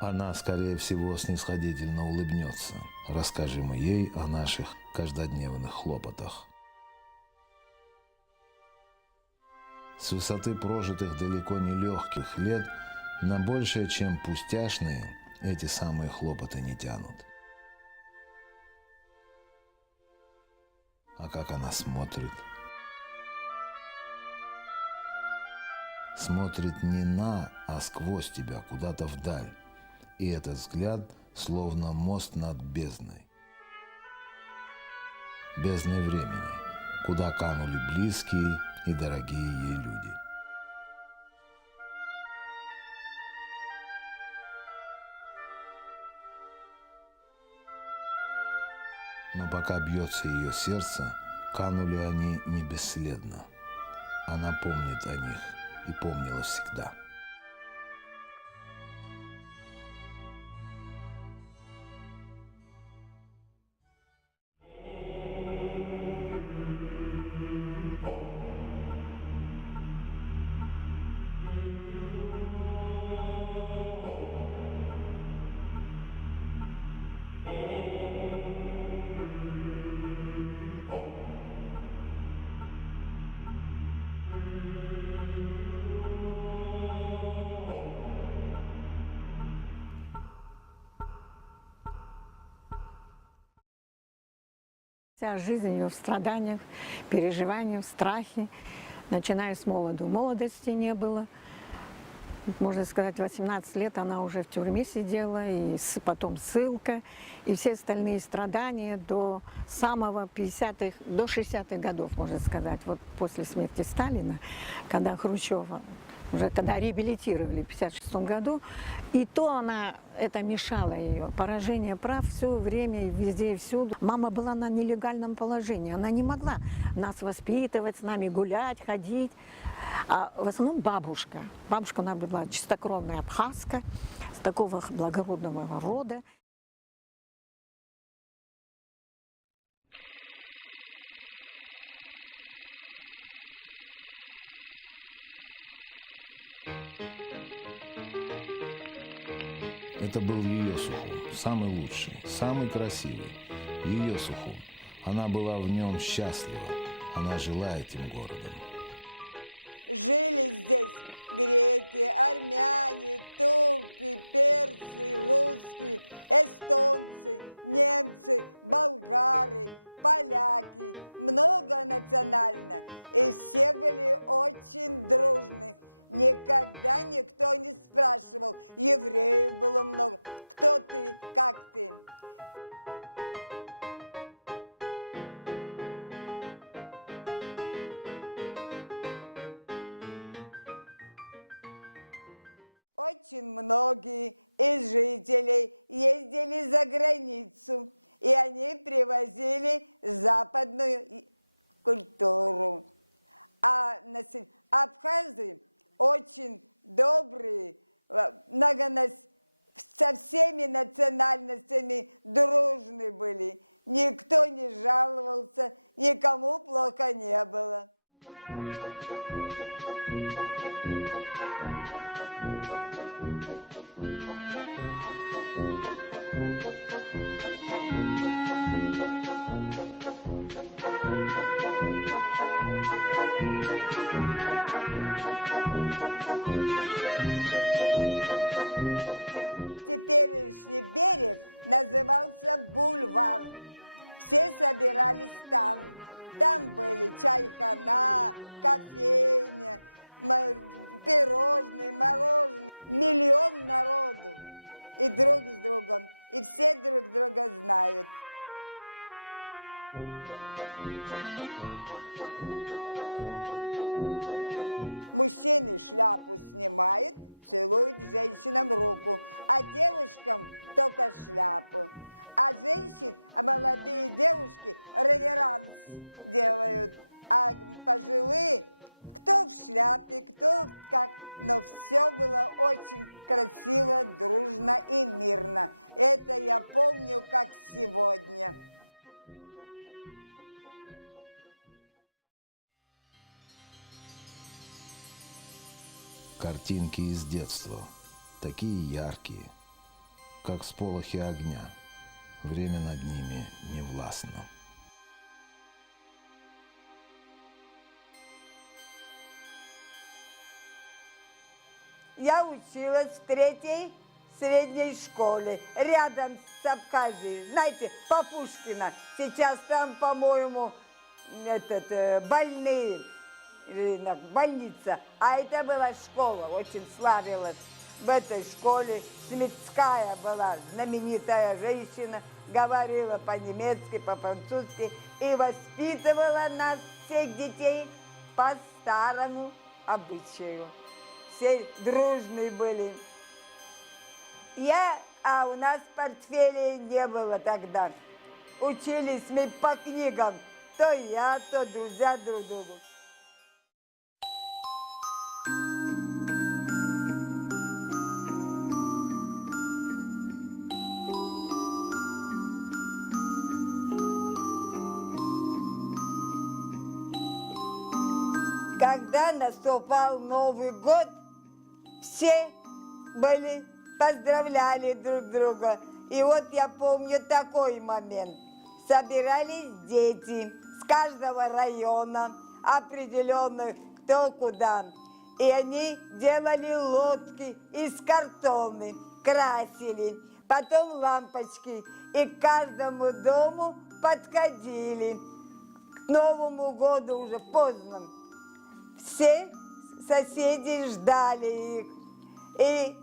Она, скорее всего, снисходительно улыбнется. Расскажем ей о наших каждодневных хлопотах. С высоты прожитых далеко не легких лет на большее, чем пустяшные, эти самые хлопоты не тянут. А как она смотрит? Смотрит не на, а сквозь тебя, куда-то вдаль. И этот взгляд словно мост над бездной. Бездной времени, куда канули близкие и дорогие ей люди. Но пока бьется ее сердце, канули они не бесследно. Она помнит о них и помнила всегда. Вся жизнь ее в страданиях, переживаниях, в страхе, начиная с молоду. Молодости не было. Можно сказать, 18 лет она уже в тюрьме сидела, и потом ссылка, и все остальные страдания до самого 50-х, до 60-х годов, можно сказать. Вот после смерти Сталина, когда Хрущева, уже когда реабилитировали в 56 году, и то она, это мешало ее. Поражение прав все время, и везде, и всюду. Мама была на нелегальном положении, она не могла нас воспитывать, с нами гулять, ходить. А в основном бабушка. Бабушка, она была чистокровная абхазка, с такого благородного рода. Это был ее Сухум, самый лучший, самый красивый, ее Сухум. Она была в нем счастлива, она жила этим городом. Жили здесь греки, армяне, турки, персы, русские, эстонцы, немцы, болгары, поляки, многонационально. И все были очень дружны. Никогда никто не спрашивал, евреев было много. Кто ты, как ты? Очень многие из жителей ездили за границу, и они привозили западную культуру. А абхазы очень добрые, со всеми национальностями дружны были. Никто не жаловался, никому плохо не было. Теперешний берег назывался Бульвар. Все собирались там. Там были чайхана, кофейня, пирожные, мороженое. Миллион народу. И друг с другом. И все друг друга знают. Мужчины шляпу снимают, целуют женщинам руку, а девушкам только шляпу. А женщин, а молодые девушки реверанс делают. А пожилые, кто в шляпе, кто как, но все было очень красиво, дружно и мирно. Это я помню, как сегодня. Картинки из детства, такие яркие, как всполохи огня. Время над ними не властно. Я училась в 3-й средней школе, рядом с Абхазией. Знаете, по Пушкина. Сейчас там, по-моему, больные, больница. А это была школа, очень славилась. В этой школе Смитская была знаменитая женщина, говорила по-немецки, по-французски и воспитывала нас, всех детей, по старому обычаю. Все дружные были. А у нас портфелей не было тогда. Учились мы по книгам. То я, то друзья друг другу. Когда наступал Новый год, все поздравляли друг друга. И вот я помню такой момент. Собирались дети с каждого района, определенных кто куда. И они делали лодки из картона, красили, потом лампочки. И к каждому дому подходили. К Новому году уже поздно. Все соседи ждали их. И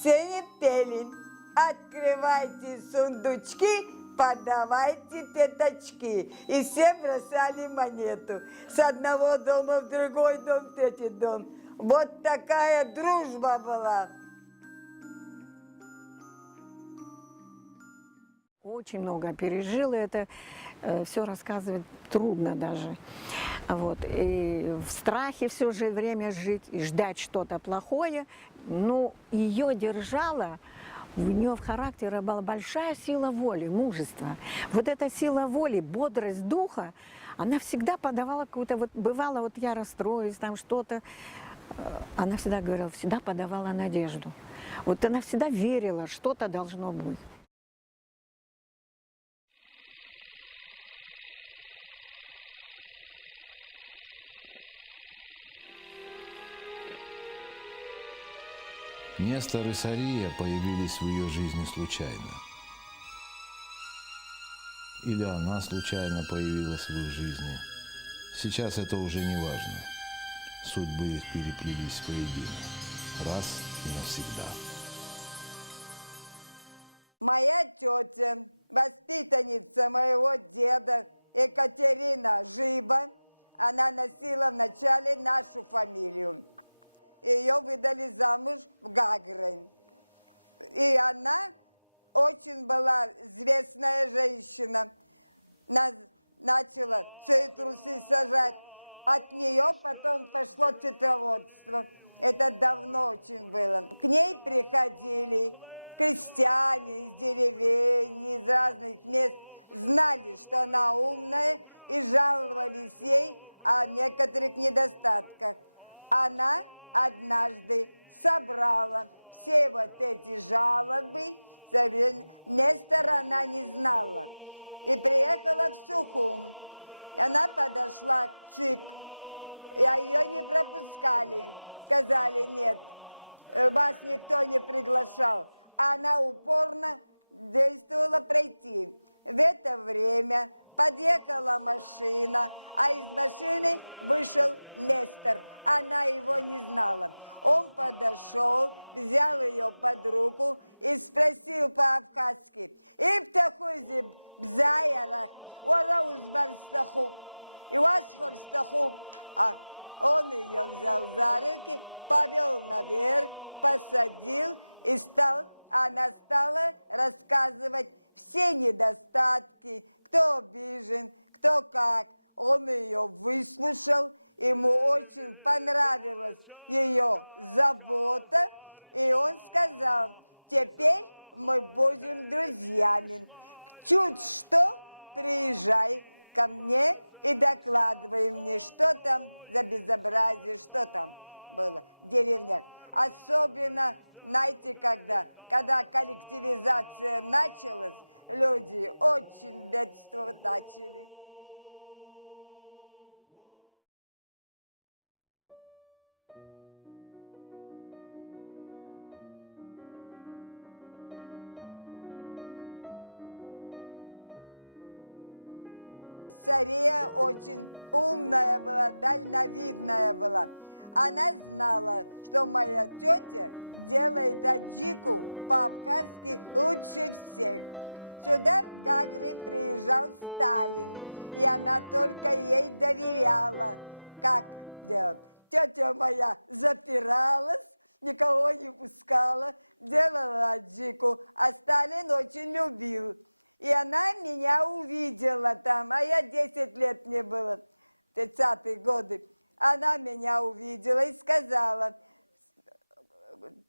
все не пели. Открывайте сундучки, подавайте пятачки. И все бросали монету. С одного дома в другой дом, в третий дом. Вот такая дружба была. Очень много пережила, это все рассказывать трудно даже. Вот. И в страхе все же время жить и ждать что-то плохое. Но ее держала, у нее в характере была большая сила воли, мужество. Вот эта сила воли, бодрость духа, она всегда подавала какую-то, вот бывало, вот я расстроюсь, там что-то, она всегда говорила, всегда подавала надежду. Вот она всегда верила, что-то должно быть. Нестор и Сария появились в ее жизни случайно. Или она случайно появилась в их жизни. Сейчас это уже не важно. Судьбы их переплелись воедино. Раз и навсегда. Моя тетя, воспитанница моего деда Екатерина Жиба, она носила вначале нашу фамилию. Ее выдали замуж в Гагры. И она очень была известная женщина. Начала цитрусы сажать. От нее потом пошло цветоводство. Это давно очень было. К ней приходили крестьяне из деревень, из разных мест. Знали, что она умная, и жаловались ей о некоторых недостатках. Она однажды собрала все вот эти жалобы, Нестора она не знала, и приехала в Сухум. И она подошла к ЦИК, а ее не пропускали. Сказали, нет, вас никто не приглашал. Она упорно действовала пройти. В это время подъехала машина, а из машины вышел Нестор. Она его не знала. Он подошел, взял ее под руку и спросил по-абхазски: «Ибтахузи бзаярах, ораузбарстахук, и васхорстахук». А он ее взял за руки, повел наверх, посадил, и она стала рассказывать все недостатки, кто обижен, кто как. Он ее выслушал, ему очень понравилась ее забота, и он сказал: теперь мы будем друзьями. Чуть что, приезжай ко мне и докладывай мне, что там за безобразие, что там было в деревнях. Особенно, знаете, когда Когда коллективизация началась, люди очень бедствовать начали. Цария очень умная была, дальновидная была. Она знала, что моя тетя делает аджику по-абхазски лучше всех. Сюда в Гагры приезжал Сталин, и она только ей доверяла, как делать. Тетя моя запиралась, никого не пускала, делала аджику, а Сталин очень любил. И она меня увидела там, а я 10 лет мне было, 30-е годы. Она меня увидела и сказала: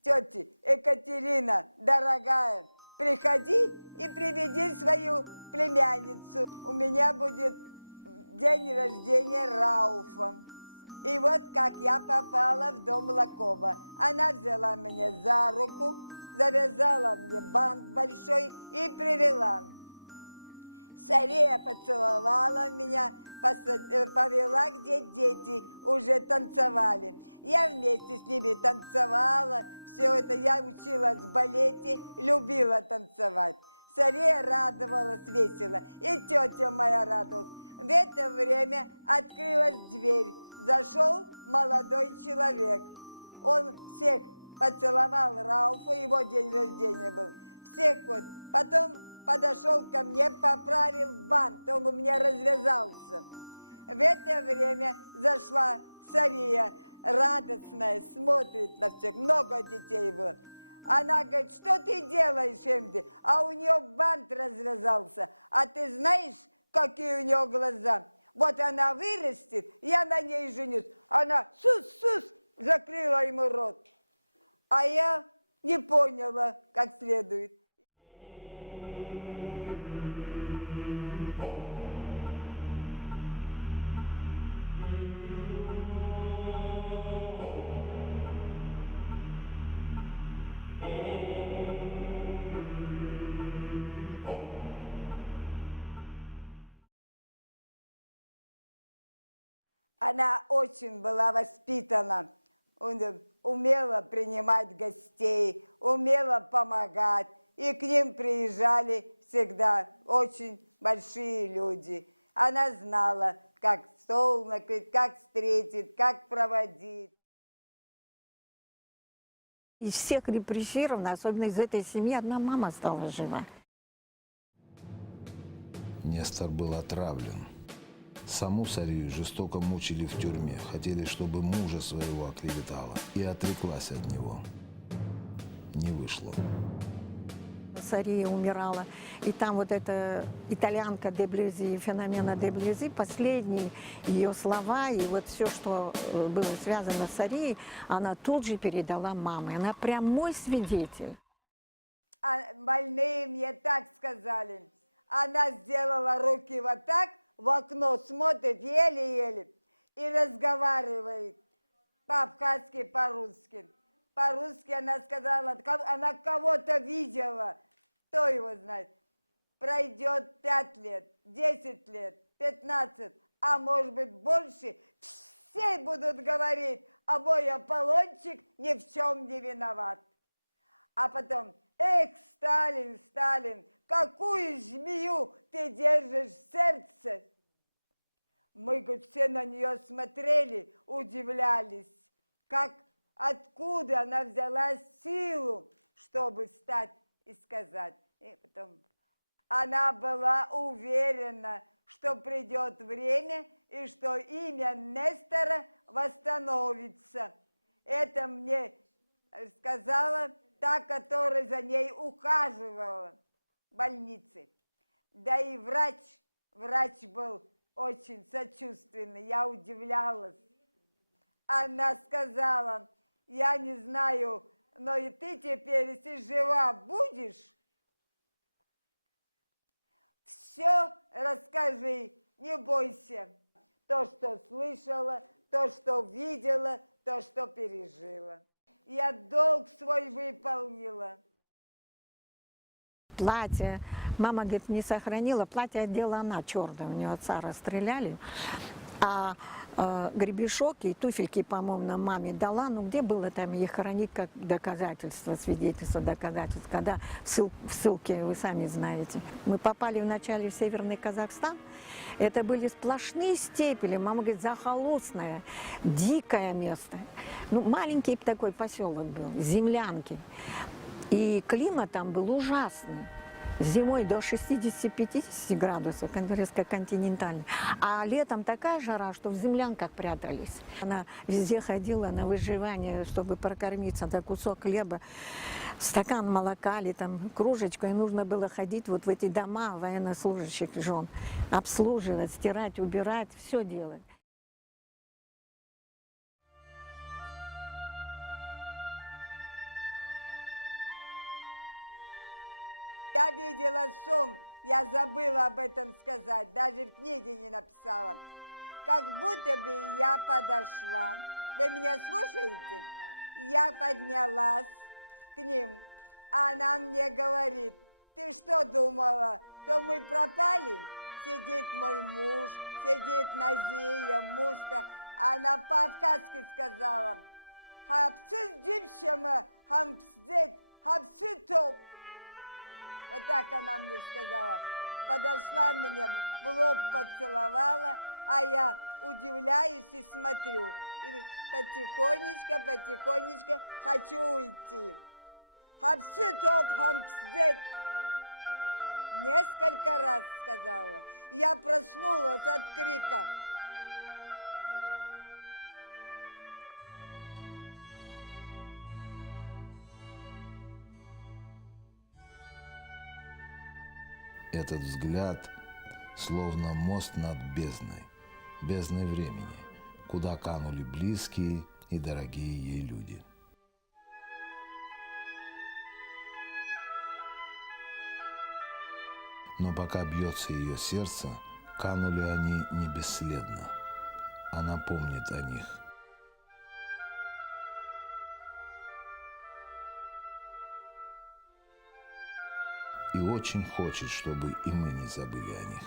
тетя Екатерина, дорогая, приходи и приведи свою племянницу. У меня будет день рождения Рауфа. И вот как я попала в дом Лакова. Она взяла меня за руку, завязала мне бант большой и привела. Сария поцеловала меня, повела, где дети уже танцевали. Я вместе с ними танцевала, все это, я училась в балете, любила танцевать. Сария радовалась весело, и тетя моя радовалась. В это время открылась дверь, зашел молодой человек. Он всех поцеловал Рауфа, его день рождения был, всех вот. Потом подошел ко мне, поправил бант, он у меня развязался. В это время зашла Сария, радостная, смотрит на всех, много детей было. Она говорит: что ты делаешь, Эмди? А у нее бант развязался. А ты знаешь, какие у нее глаза? Вот она вырастет, я на ней женюсь. Она сус-сус закрыла ему рот. А я не поняла, как следует. Она очень была воспитана, умела принимать гостей, умела помогать. И к ним приезжали всегда очень большие люди. Она знала, как стол накрыть, как встретить, как проводить. Из всех репрессированных, особенно из этой семьи, одна мама стала жива. Нестор был отравлен. Саму Сарию жестоко мучили в тюрьме. Хотели, чтобы мужа своего оклеветала. И отреклась от него. Не вышло. Сария умирала. И там вот эта итальянка де Блези, Феномена де Блези, последние ее слова и вот все, что было связано с Сарией, она тут же передала маме. Она прямой свидетель. А больные мне так сказали. Она сделала руки вот так, в окно смотрит еле-еле и разговаривает по-абхазски, по-русски. По-русски она сказала, она кого-то видела, кто его знает. Пройдет 5 лет, 10 лет, 15, а может быть больше, все будут говорить, а мой Аполлончик ни в чем не виноват. А потом: эх, Сталин, Сталин, какую змею ты держишь в сердце? Мы, говорит, все на нее смотрели, удивлялись, откуда она взяла силу, чтобы встать и сказать. И потом она была уверена, что придет время и что имя Нестора восстановится. Это мне сказала та, которая за ней ухаживала в больнице. Да и врач был очень сочувственный, я удивлялась. Она сказала: я не знаю, но и ты теперь, если жива будешь, все расскажи, не бойся. То, что слышала, то, что видела, то, что пережила. Я долг свой выполнила. платье. Мама, говорит, не сохранила. Платье одела она черное. У нее отца расстреляли. А гребешок и туфельки, по-моему, на маме дала. Ну, где было там их хранить как доказательство, свидетельство, доказательство? Когда в ссылке, вы сами знаете. Мы попали вначале в Северный Казахстан. Это были сплошные степи. Мама говорит, захолустное, дикое место. Ну, маленький такой поселок был, землянки. И климат там был ужасный. Зимой до 60-50 градусов, резко континентальный. А летом такая жара, что в землянках прятались. Она везде ходила на выживание, чтобы прокормиться, да кусок хлеба, стакан молока или там кружечку. И нужно было ходить вот в эти дома военнослужащих жен, обслуживать, стирать, убирать, все делать. Я видела сон, я забыла об этом сказать, даже в книге не написала. Как будто бы я подошла, вы меня слушаете? Я поднялась к ним, а она мне говорит, ты что думала, что мы пропали? Сидит мой муж, сидит Назия, Муста, она по-авказски сказала, хапсыз дипшама, хампсдет, хапсы топ. Вот так она мне сказала. Подошла, меня в лоб поцеловала, а я удивляюсь и смотрю. И потихонечку, потихонечку хочу уйти. Хапсы топ, хампсдет. Несколько раз сказала. Я проснулась от крика. Этот взгляд словно мост над бездной, бездной времени, куда канули близкие и дорогие ей люди. Но пока бьется ее сердце, канули они не бесследно. Она помнит о них. И очень хочет, чтобы и мы не забыли о них.